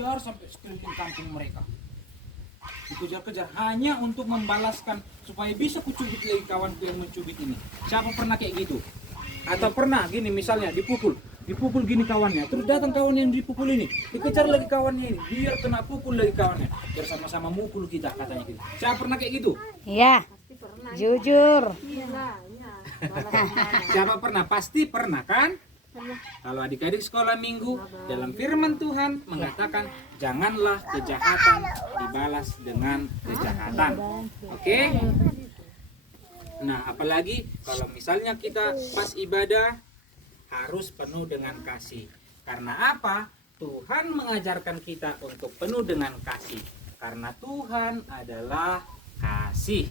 dikejar sampai sekeliling kampung mereka. Dikejar-kejar hanya untuk membalaskan supaya bisa kucubit lagi kawanku yang mencubit ini. Siapa pernah kayak gitu? Atau pernah gini misalnya dipukul gini kawannya, terus datang kawan yang dipukul ini, dikejar lagi kawannya ini, biar kena pukul lagi kawannya, bersama-sama mukul kita katanya gitu. Siapa pernah kayak gitu? Iya. Jujur. Siapa pernah? Pasti pernah kan? Kalau adik-adik sekolah minggu, dalam firman Tuhan mengatakan janganlah kejahatan dibalas dengan kejahatan. Oke? Nah, apalagi kalau misalnya kita pas ibadah harus penuh dengan kasih. Karena apa? Tuhan mengajarkan kita untuk penuh dengan kasih. Karena Tuhan adalah kasih.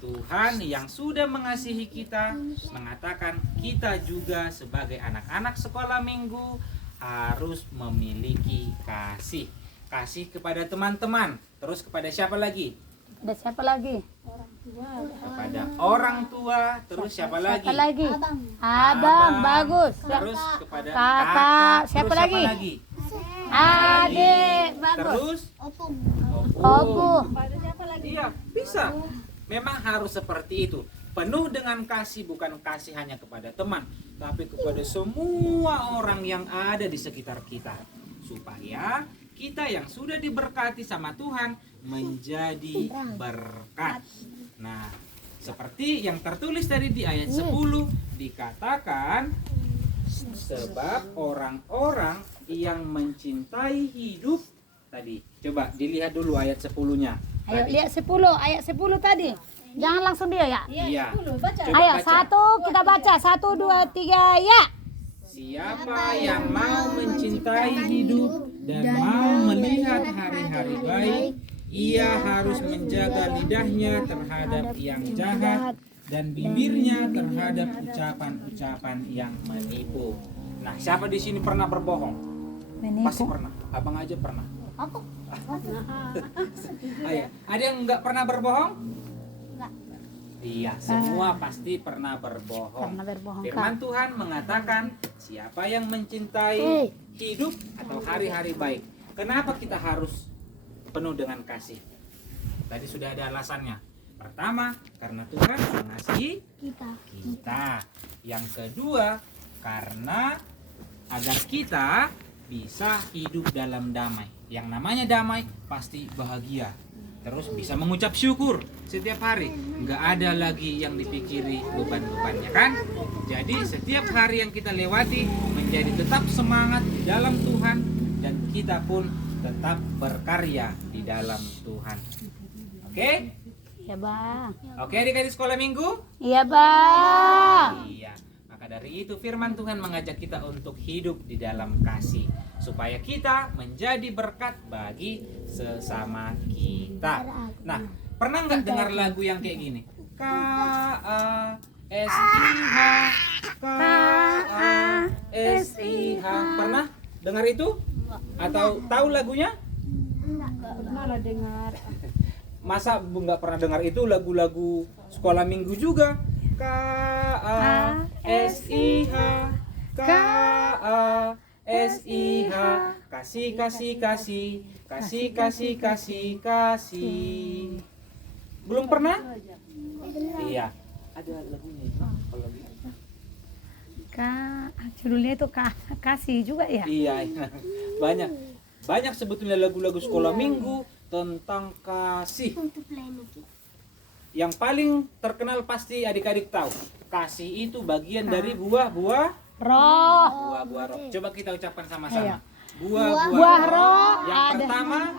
Tuhan yang sudah mengasihi kita mengatakan kita juga sebagai anak-anak sekolah minggu harus memiliki kasih. Kasih kepada teman-teman. Terus kepada siapa lagi? Ada siapa lagi? Kepada orang tua. Terus siapa lagi? Siapa lagi? Abang, bagus. Terus kepada Kakak. Siapa Terus lagi? Adik, bagus. Terus Opu. Iya, bisa. Memang harus seperti itu. Penuh dengan kasih, bukan kasih hanya kepada teman, tapi kepada semua orang yang ada di sekitar kita. Supaya kita yang sudah diberkati sama Tuhan menjadi berkat. Nah, seperti yang tertulis tadi di ayat 10 dikatakan, sebab orang-orang yang mencintai hidup tadi. Coba dilihat dulu ayat 10-nya. Ayo lihat 10, ayat 10 tadi. Jangan langsung dia ya. Iya. Ayo, satu kita baca. 1, 2, 3, ya. Siapa yang mau mencintai hidup dan mau melihat hari-hari baik, ia harus menjaga lidahnya terhadap yang jahat dan bibirnya terhadap ucapan-ucapan yang menipu. Nah, siapa di sini pernah berbohong? Pasti pernah. Abang aja pernah. Aku. Ayo, ada yang nggak pernah berbohong? Iya, semua pasti pernah berbohong. Pernah berbohong, Firman Kak. Tuhan mengatakan siapa yang mencintai hidup atau hari-hari baik. Kenapa kita harus penuh dengan kasih? Tadi sudah ada alasannya. Pertama, karena Tuhan mengasihi kita. Yang kedua, karena agar kita bisa hidup dalam damai. Yang namanya damai pasti bahagia. Terus bisa mengucap syukur setiap hari. Nggak ada lagi yang dipikiri beban-bebannya kan? Jadi setiap hari yang kita lewati menjadi tetap semangat di dalam Tuhan. Dan kita pun tetap berkarya di dalam Tuhan. Oke? Iya, Bang. Oke adik-adik sekolah minggu? Iya, Bang. Iya. Maka dari itu firman Tuhan mengajak kita untuk hidup di dalam kasih. Supaya kita menjadi berkat bagi sesama kita. Nah, pernah nggak dengar lagu yang kayak gini? K-A-S-I-H K-A-S-I-H. Pernah dengar itu? Atau tahu lagunya? Malah dengar. Masa nggak pernah dengar itu lagu-lagu sekolah minggu juga? K-A-S-I-H K-A-S-I-H. Kasih, kasih, kasih. Kasih, kasih, kasih, kasih. Belum pernah? Iya. Ada lagunya. Kalau gitu. Judulnya itu kasih juga ya? Iya. Banyak. Banyak sebetulnya lagu-lagu sekolah minggu tentang kasih. Yang paling terkenal pasti adik-adik tahu. Kasih itu bagian dari buah-buah Roh. buah-buah roh. Coba kita ucapkan sama-sama. Ayo. Buah-buah roh. Yang Ada pertama,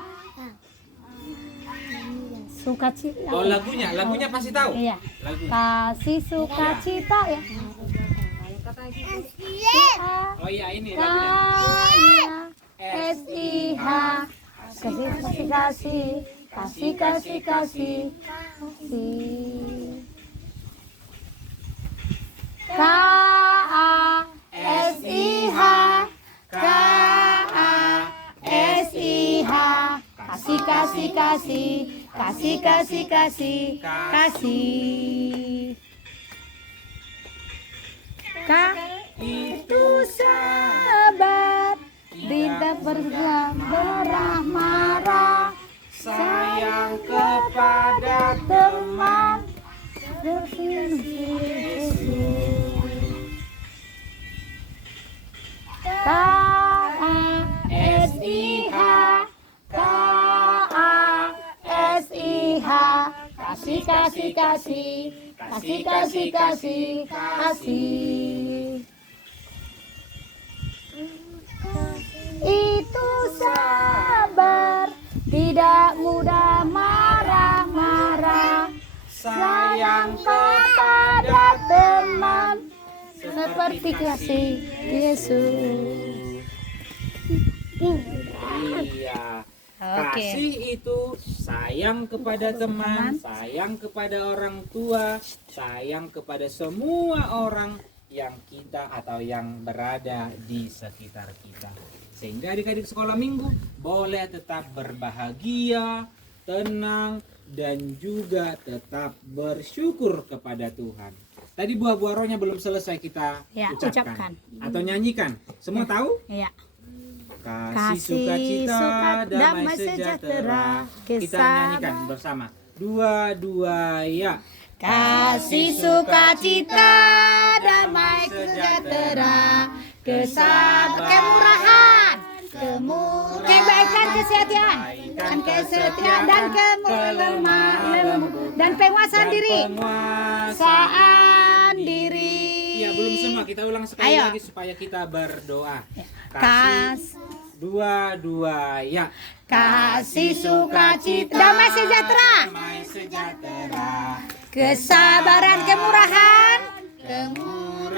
sukacita. oh lagunya pasti tahu. Iya. Lagunya. Kasih sukacita ya. Oh iya ini lagunya. S-I-H. Kasih, kasih, kasih. Kasih, kasih, kasih. K-A-S-I-H. K-A-S-I-H. Kasih, kasih, kasih. Kasih, kasih, kasih. Kasih. K itu sahabat tidak bermarah marah, sayang kepada teman. KASIH, KASIH, kasih kasih kasih, kasih kasih kasih kasih. Itu sabar, tidak mudah marah-marah, sayang kepada teman, seperti kasih Yesus. Iya. Kasih itu sayang kepada teman, sayang kepada orang tua, sayang kepada semua orang yang kita atau yang berada di sekitar kita. Sehingga adik-adik sekolah minggu boleh tetap berbahagia, tenang, dan juga tetap bersyukur kepada Tuhan. Tadi buah-buah rohnya belum selesai kita ucapkan atau nyanyikan. Semua tahu? Iya. Kasih sukacita, damai sejahtera. Kita nyanyikan bersama. Dua, ya. Kasih sukacita, damai sejahtera, kesabaran, kemurahan, kebaikan, kesetiaan, dan kelemah dan penguasaan diri. Penguasaan diri. Iya, belum semua. Kita ulang sekali lagi supaya kita berdoa. Kasih dua, ya. Kasih sukacita, damai sejahtera, kesabaran, kemurahan,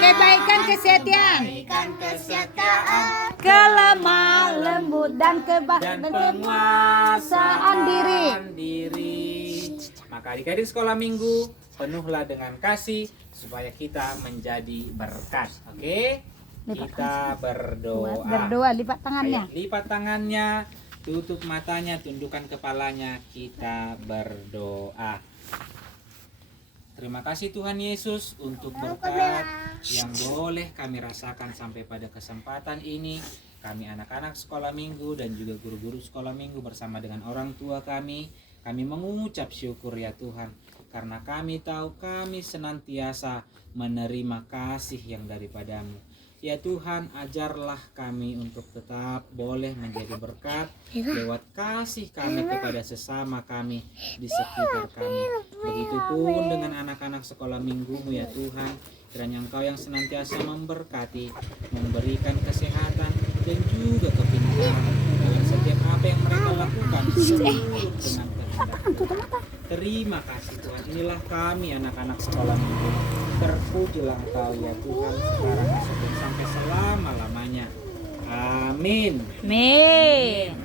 kebaikan, kesetiaan, kelemah lembut dan penguasaan diri. Maka adik-adik sekolah minggu penuhlah dengan kasih supaya kita menjadi berkat. Oke? Kita berdoa. Lipat tangannya. Ayo, lipat tangannya, tutup matanya, tundukkan kepalanya, kita berdoa. Terima kasih Tuhan Yesus untuk berkat yang boleh kami rasakan sampai pada kesempatan ini. Kami anak-anak sekolah minggu dan juga guru-guru sekolah minggu bersama dengan orang tua kami mengucap syukur ya Tuhan. Karena kami tahu kami senantiasa menerima kasih yang daripadamu. Ya Tuhan, ajarlah kami untuk tetap boleh menjadi berkat lewat kasih kami kepada sesama kami di sekitar kami. Begitupun dengan anak-anak sekolah minggumu ya Tuhan. Kiranya Engkau yang senantiasa memberkati, memberikan kesehatan dan juga kepintaran dalam setiap apa yang mereka lakukan seluruh dengan kehendak. Terima kasih Tuhan. Inilah kami anak-anak sekolah minggu. Terpujilah Engkau ya Tuhan sekarang sampai selama-lamanya. Amin. Amin.